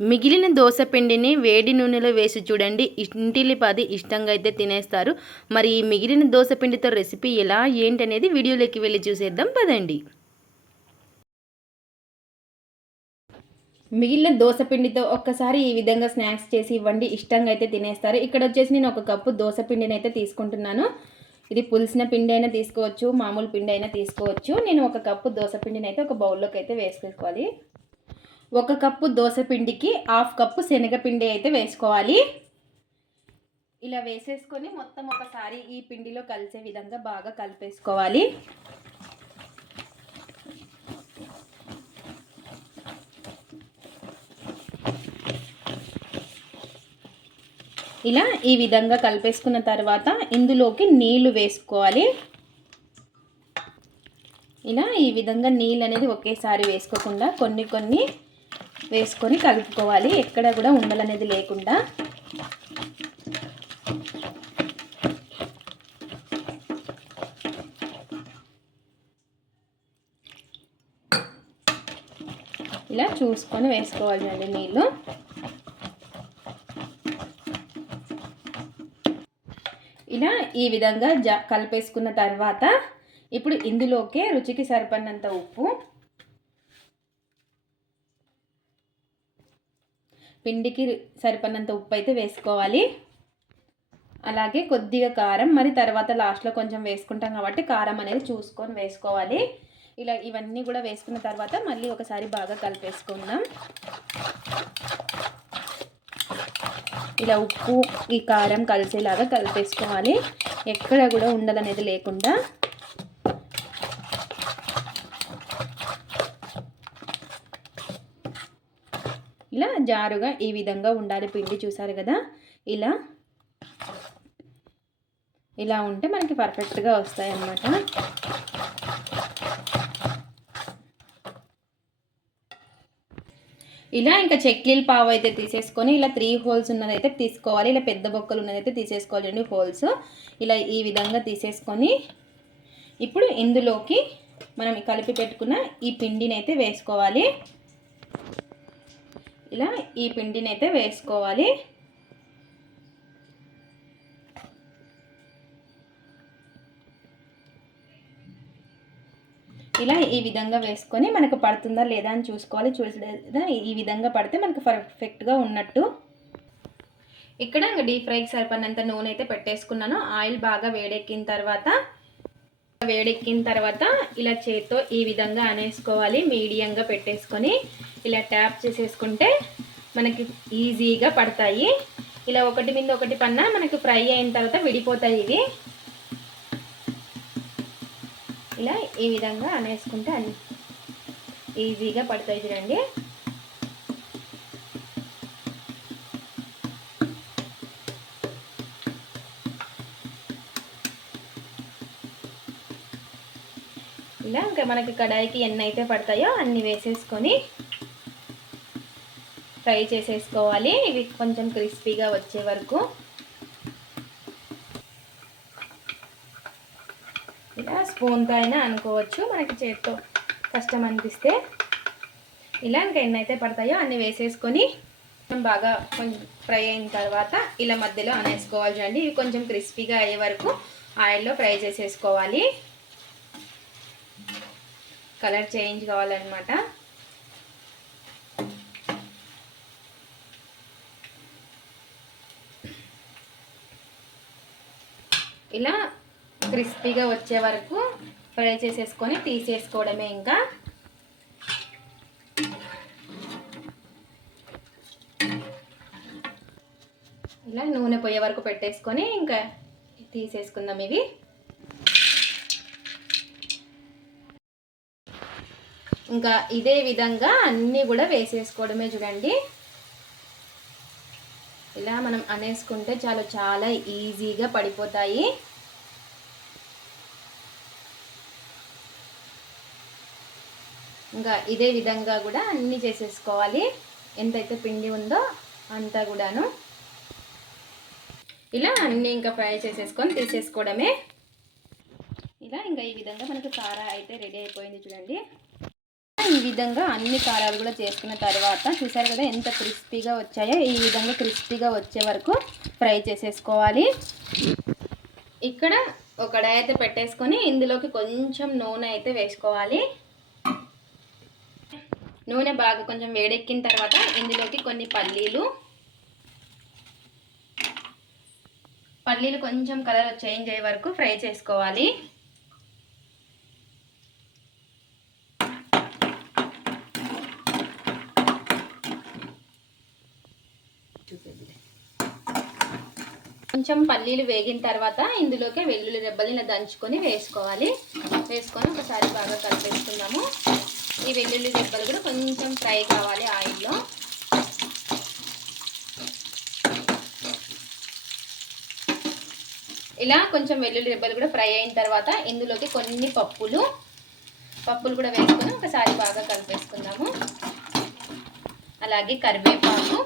మిగిలిన దోశ పిండిని వేడి నూనెలో వేసి చూడండి. ఇంటిలి పది ఇష్టంగా అయితే తినేస్తారు. మరి ఈ మిగిలిన దోశ పిండితో రెసిపీ ఎలా ఏంటి అనేది వీడియోలోకి వెళ్ళి చూసేద్దాం. పదండి. మిగిలిన దోశ పిండితో ఒక్కసారి ఈ విధంగా స్నాక్స్ చేసి ఇవ్వండి. ఇష్టంగా అయితే తినేస్తారు. ఇక్కడ వచ్చేసి నేను ఒక కప్పు దోశ పిండిని అయితే తీసుకుంటున్నాను. ఇది పులిసిన పిండి అయినా తీసుకోవచ్చు మామూలు పిండి అయినా తీసుకోవచ్చు. నేను ఒక కప్పు దోశ పిండిని అయితే ఒక బౌల్లోకి అయితే వేసుకోవాలి. ఒక కప్పు దోశ పిండికి హాఫ్ కప్పు శనగపిండి అయితే వేసుకోవాలి. ఇలా వేసేసుకొని మొత్తం ఒకసారి ఈ పిండిలో కలిసే విధంగా బాగా కలిపేసుకోవాలి. ఇలా ఈ విధంగా కలిపేసుకున్న తర్వాత ఇందులోకి నీళ్ళు వేసుకోవాలి. ఇలా ఈ విధంగా నీళ్ళు అనేది ఒకేసారి వేసుకోకుండా కొన్ని కొన్ని వేసుకొని కలుపుకోవాలి. ఎక్కడ కూడా ఉండలు అనేది లేకుండా. ఇలా చూసుకొని వేసుకోవాలి అండి నీళ్ళు. ఇలా ఈ విధంగా జ కలిపేసుకున్న తర్వాత ఇప్పుడు ఇందులోకే రుచికి సరిపడినంత ఉప్పు పిండికి సరిపడినంత ఉప్పు అయితే వేసుకోవాలి. అలాగే కొద్దిగా కారం మరి తర్వాత లాస్ట్లో కొంచెం వేసుకుంటాం కాబట్టి కారం అనేది చూసుకొని వేసుకోవాలి. ఇలా ఇవన్నీ కూడా వేసుకున్న తర్వాత మళ్ళీ ఒకసారి బాగా కలిపేసుకుందాం. ఇలా ఉప్పు ఈ కారం కలిసేలాగా కలిపేసుకోవాలి. ఎక్కడ కూడా ఉండదనేది లేకుండా. ఇలా జారుగా ఈ విధంగా ఉండాలి. పిండి చూసారు కదా? ఇలా ఇలా ఉంటే మనకి పర్ఫెక్ట్గా వస్తాయి అన్నమాట. ఇలా ఇంకా చెక్లీల పావు అయితే తీసేసుకొని ఇలా త్రీ హోల్స్ ఉన్నదైతే తీసుకోవాలి. ఇలా పెద్ద బొక్కలు ఉన్నదైతే తీసేసుకోవాలండి హోల్స్ ఇలా ఈ విధంగా తీసేసుకొని ఇప్పుడు ఇందులోకి మనం కలిపి పెట్టుకున్న ఈ పిండిని అయితే వేసుకోవాలి. ఇలా ఈ పిండిని అయితే వేసుకోవాలి. ఇలా ఈ విధంగా వేసుకొని మనకు పడుతుందా లేదా అని చూసుకోవాలి. చూసలేదా ఈ విధంగా పడితే మనకు పర్ఫెక్ట్గా ఉన్నట్టు. ఇక్కడ ఇంకా డీప్ ఫ్రైకి సరిపడినంత నూనె అయితే పెట్టేసుకున్నాను. ఆయిల్ బాగా వేడెక్కిన తర్వాత వేడెక్కిన తర్వాత ఇలా చేత్తో ఈ విధంగా అనేసుకోవాలి. మీడియంగా పెట్టేసుకొని ఇలా ట్యాప్ చేసేసుకుంటే మనకి ఈజీగా పడతాయి. ఇలా ఒకటి మీద ఒకటి పన్నా మనకి ఫ్రై అయిన తర్వాత విడిపోతాయి ఇవి. ఇలా ఈ విధంగా అనేసుకుంటే అన్ని ఈజీగా పడతాయి చూడండి. ఇలా ఇంకా మనకి కడాయికి ఎన్ని అయితే పడతాయో అన్ని వేసేసుకొని ఫ్రై చేసేసుకోవాలి. ఇవి కొంచెం క్రిస్పీగా వచ్చే వరకు. ఇలా స్పూన్తో అయినా అనుకోవచ్చు. మనకి చేతితో కష్టం అనిపిస్తే. ఇలా ఇంకా ఎన్ని అయితే పడతాయో అన్ని వేసేసుకొని బాగా కొంచెం ఫ్రై అయిన తర్వాత ఇలా మధ్యలో అనేసుకోవాలి చూడండి. ఇవి కొంచెం క్రిస్పీగా అయ్యే వరకు ఆయిల్లో ఫ్రై చేసేసుకోవాలి. కలర్ చేంజ్ కావాలన్నమాట. ఇలా క్రిస్పీగా వచ్చే వరకు ఫ్రై చేసేసుకొని తీసేసుకోవడమే ఇంకా. ఇలా నూనె పోయే వరకు పెట్టేసుకొని ఇంకా తీసేసుకుందాం ఇవి. ఇంకా ఇదే విధంగా అన్నీ కూడా వేసేసుకోవడమే చూడండి. ఇలా మనం అనేసుకుంటే చాలా చాలా ఈజీగా పడిపోతాయి. ఇంకా ఇదే విధంగా కూడా అన్నీ చేసేసుకోవాలి. ఎంతైతే పిండి ఉందో అంతా కూడాను. ఇలా అన్నీ ఇంకా ఫ్రై చేసేసుకొని తీసేసుకోవడమే. ఇలా ఇంకా ఈ విధంగా మనకు కారా అయితే రెడీ అయిపోయింది చూడండి. విధంగా అన్ని కారాలు కూడా చేసుకున్న తర్వాత చూసారు కదా ఎంత క్రిస్పీగా వచ్చాయో ఈ విధంగా క్రిస్పీగా వచ్చే వరకు ఫ్రై చేసేసుకోవాలి. ఇక్కడ ఒక కడాయి అయితే పెట్టేసుకొని ఇందులోకి కొంచెం నూనె అయితే వేసుకోవాలి. నూనె బాగా కొంచెం వేడెక్కిన తర్వాత ఇందులోకి కొన్ని పల్లీలు. పల్లీలు కొంచెం కలర్ చేంజ్ అయ్యే వరకు ఫ్రై చేసుకోవాలి. కొంచెం పల్లీలు వేగిన తర్వాత ఇందులోకి వెల్లుల్లి రెబ్బలు ఇలా దంచుకొని వేసుకోవాలి. వేసుకొని ఒకసారి బాగా కలిపేసుకుందాము. ఈ వెల్లుల్లి రెబ్బలు కూడా కొంచెం ఫ్రై కావాలి ఆయిల్లో. ఇలా కొంచెం వెల్లుల్లి రెబ్బలు కూడా ఫ్రై అయిన తర్వాత ఇందులోకి కొన్ని పప్పులు పప్పులు కూడా వేసుకొని ఒకసారి బాగా కలిపేసుకుందాము. అలాగే కరివేపాకు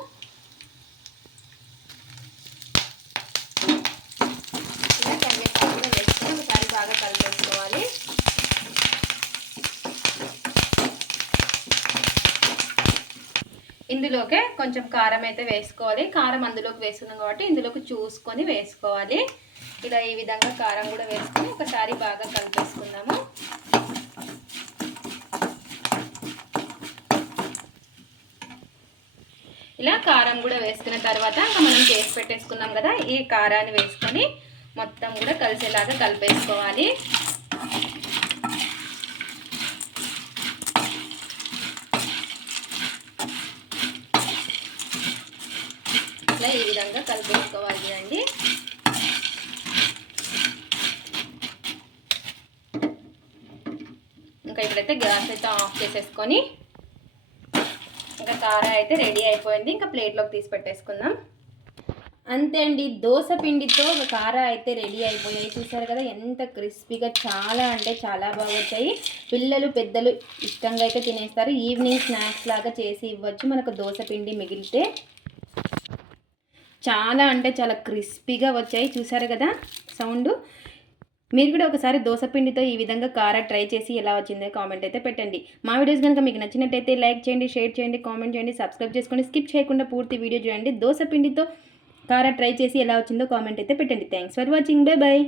ఇలా కరివేపాకు కూడా వేసుకొని ఒకసారి బాగా కలిపేసుకోవాలి ఇందులోకే కొంచెం కారం అయితే వేసుకోవాలి. కారం అందులోకి వేసుకున్నాం కాబట్టి ఇందులోకి చూసుకొని వేసుకోవాలి. ఇలా ఈ విధంగా కారం కూడా వేసుకొని ఒకసారి బాగా కలిపేసుకుందాము. ఇలా కారం కూడా వేసుకున్న తర్వాత ఇంకా మనం చేసి పెట్టేసుకున్నాం కదా ఈ కారాన్ని వేసుకొని మొత్తం కూడా కలిసేలాగా కలిపేసుకోవాలి. ఇలా ఈ విధంగా కలిపేసుకోవాలి అండి. ఇంకా ఇప్పుడైతే గ్యాస్ అయితే ఆఫ్ చేసేసుకొని ఇంకా కారా అయితే రెడీ అయిపోయింది. ఇంకా ప్లేట్లోకి తీసి పెట్టేసుకుందాం. అంతే అండి దోశ పిండితో కారా అయితే రెడీ అయిపోయాయి. చూసారు కదా ఎంత క్రిస్పీగా చాలా అంటే చాలా బాగుంటాయి. వచ్చాయి పిల్లలు పెద్దలు ఇష్టంగా అయితే తినేస్తారు. ఈవినింగ్ స్నాక్స్ లాగా చేసి ఇవ్వచ్చు. మనకు దోశ పిండి మిగిలితే చాలా అంటే చాలా క్రిస్పీగా వచ్చాయి. చూసారు కదా సౌండ్? మీరు కూడా ఒకసారి దోశపిండితో ఈ విధంగా కార ట్రై చేసి ఎలా వచ్చిందో కామెంట్ అయితే పెట్టండి. మా వీడియోస్ కనుక మీకు నచ్చినట్టయితే లైక్ చేయండి షేర్ చేయండి కామెంట్ చేయండి సబ్స్క్రైబ్ చేసుకోండి స్కిప్ చేయకుండా పూర్తి వీడియో చూడండి. దోశపిండితో పిండితో ట్రై చేసి ఎలా వచ్చిందో కామెంట్ అయితే పెట్టండి. Thanks for watching. Bye bye